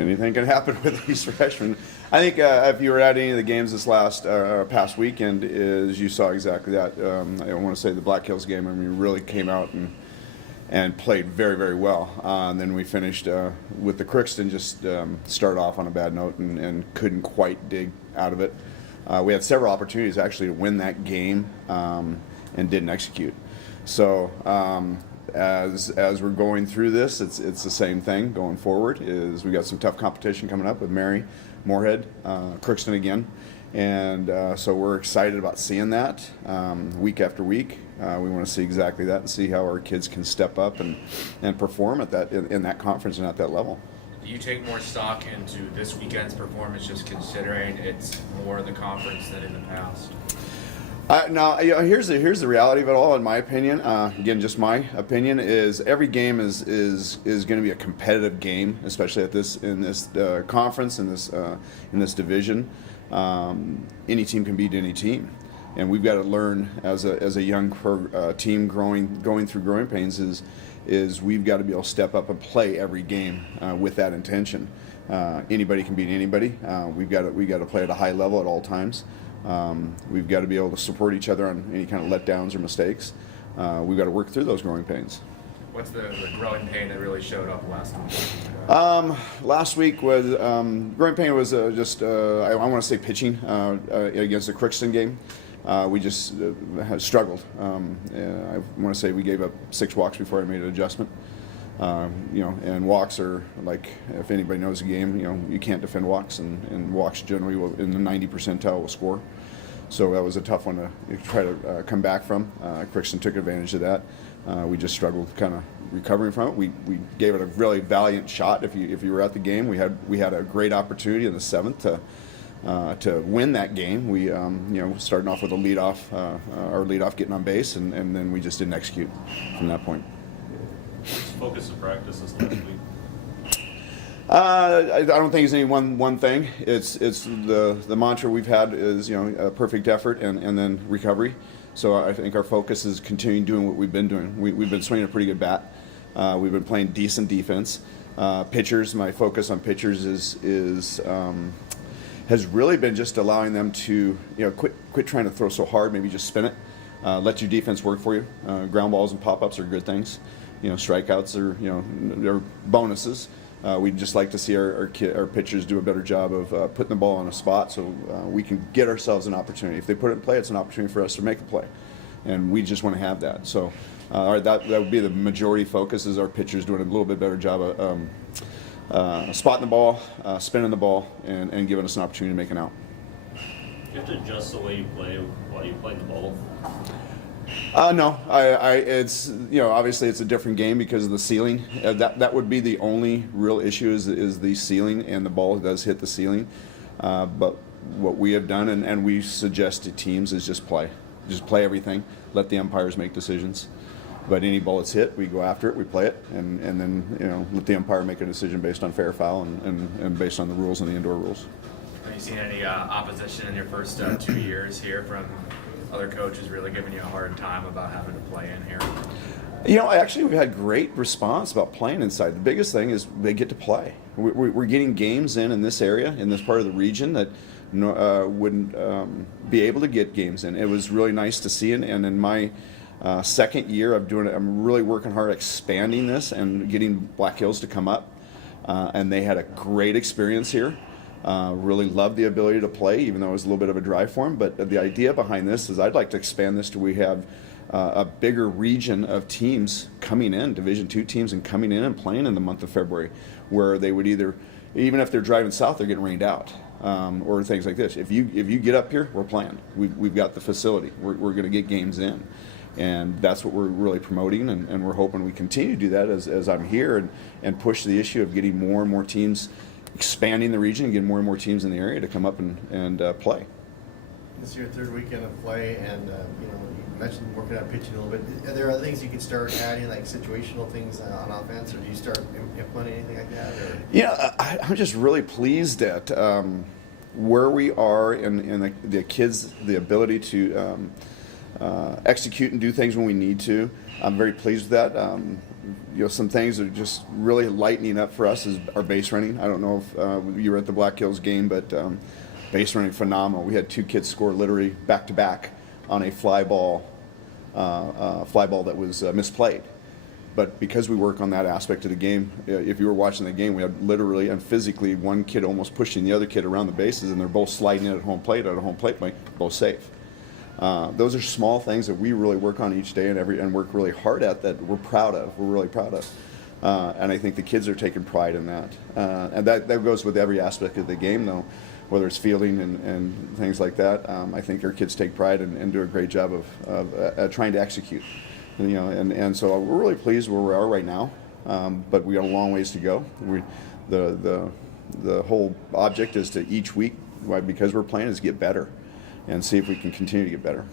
anything can happen with these freshmen. I think if you were at any of the games this past weekend, is you saw exactly that. I want to say the Black Hills game. I mean, really came out and played very, very well. And then we finished with the Crookston, just started off on a bad note and couldn't quite dig out of it. We had several opportunities actually to win that game and didn't execute. So as we're going through this, it's the same thing going forward. Is we got some tough competition coming up with Mary, Moorhead, Crookston again, and so we're excited about seeing that week after week. We want to see exactly that and see how our kids can step up and perform at that in that conference and at that level. Do you take more stock into this weekend's performance, just considering it's more the conference than in the past? Now, here's the reality of it all. In my opinion, again, just my opinion is every game is going to be a competitive game, especially in this conference in this division. Any team can beat any team, and we've got to learn as a young team going through growing pains is we've got to be able to step up and play every game with that intention. Anybody can beat anybody. We've got to play at a high level at all times. We've got to be able to support each other on any kind of letdowns or mistakes. We've got to work through those growing pains. What's the growing pain that really showed up last week? Last week was growing pain was just I want to say pitching against the Crookston game. We just struggled. I want to say we gave up 6 walks before I made an adjustment. And walks are like, if anybody knows the game, you can't defend walks, and walks generally in the 90 percentile will score. So that was a tough one to try to come back from. Crookston took advantage of that. We just struggled kind of recovering from it. We gave it a really valiant shot. If you were at the game, we had a great opportunity in the 7th to win that game. We starting off with a leadoff, our leadoff getting on base, and then we just didn't execute from that point. Focus of practice this last week? I don't think it's any one thing. It's the mantra we've had is a perfect effort and then recovery. So I think our focus is continuing doing what we've been doing. We've been swinging a pretty good bat. We've been playing decent defense. Pitchers, my focus on pitchers has really been just allowing them to quit trying to throw so hard. Maybe just spin it. Let your defense work for you. Ground balls and pop-ups are good things. Strikeouts are they're bonuses. We'd just like to see our pitchers do a better job of putting the ball on a spot so we can get ourselves an opportunity. If they put it in play, it's an opportunity for us to make a play, and we just want to have that. So that would be the majority focus, is our pitchers doing a little bit better job of spotting the ball, spinning the ball, and giving us an opportunity to make an out. Do you have to adjust the way you play while you play the ball? No, it's obviously it's a different game because of the ceiling. That would be the only real issue is the ceiling, and the ball does hit the ceiling. But what we have done and we suggest to teams is just play everything. Let the umpires make decisions. But any ball that's hit, we go after it, we play it, and then let the umpire make a decision based on fair foul and based on the rules and the indoor rules. Have you seen any opposition in your first 2 years here from other coaches really giving you a hard time about having to play in here? Actually, we've had great response about playing inside. The biggest thing is they get to play. We're getting games in this area, in this part of the region that wouldn't be able to get games in. It was really nice to see it, and in my second year of doing it, I'm really working hard expanding this and getting Black Hills to come up, and they had a great experience here. Really loved the ability to play, even though it was a little bit of a drive for them. But the idea behind this is I'd like to expand this to we have a bigger region of teams coming in, Division II teams, and coming in and playing in the month of February, where they would either, even if they're driving south, they're getting rained out, or things like this. If you get up here, we're playing. We've got the facility. We're going to get games in. And that's what we're really promoting, and we're hoping we continue to do that as I'm here and push the issue of getting more and more teams, expanding the region and getting more and more teams in the area to come up and play. This is your 3rd weekend of play, and you mentioned working on pitching a little bit. Are there other things you can start adding, like situational things on offense, or do you start implementing anything like that? Or? I'm just really pleased at where we are and the kids, the ability to execute and do things when we need to. I'm very pleased with that. Some things that are just really lightening up for us is our base running. I don't know if you were at the Black Hills game, but base running phenomenal. We had 2 kids score literally back to back on a fly ball that was misplayed. But because we work on that aspect of the game, if you were watching the game, we had literally and physically one kid almost pushing the other kid around the bases, and they're both sliding in at home plate, both safe. Those are small things that we really work on each day and work really hard at, that we're proud of. We're really proud of. And I think the kids are taking pride in that. And that goes with every aspect of the game, though, whether it's fielding and things like that. I think our kids take pride and do a great job of trying to execute. And so we're really pleased where we are right now, but we got a long ways to go. The whole object is to each week, because we're playing, is get better and see if we can continue to get better.